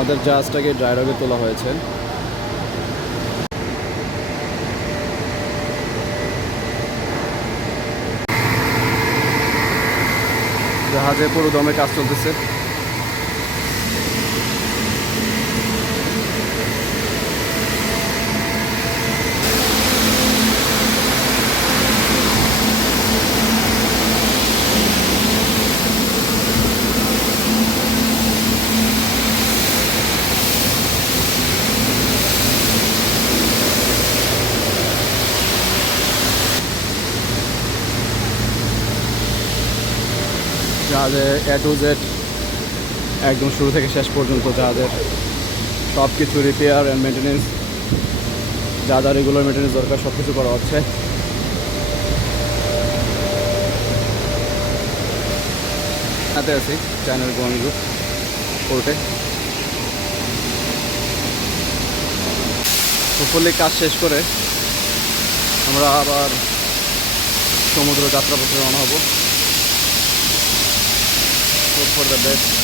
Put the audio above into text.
আমাদের জাহাজটাকে ড্রাই ডকে তোলা হয়েছে। জাহাজে পুরো দমে কাজ চলতেছে। জাহাজে A to Z একদম শুরু থেকে শেষ পর্যন্ত জাহাজের সব কিছু রিপেয়ার অ্যান্ড মেনটেনেন্স, যা যা রেগুলার মেনটেনেন্স দরকার সব কিছু করা হচ্ছে। হাতে আছি চায়নার গোয়াংজু পোর্টে। হোপফুলি কাজ শেষ করে আমরা আবার সমুদ্র যাত্রাপথে রওনা হব। Hope for the best.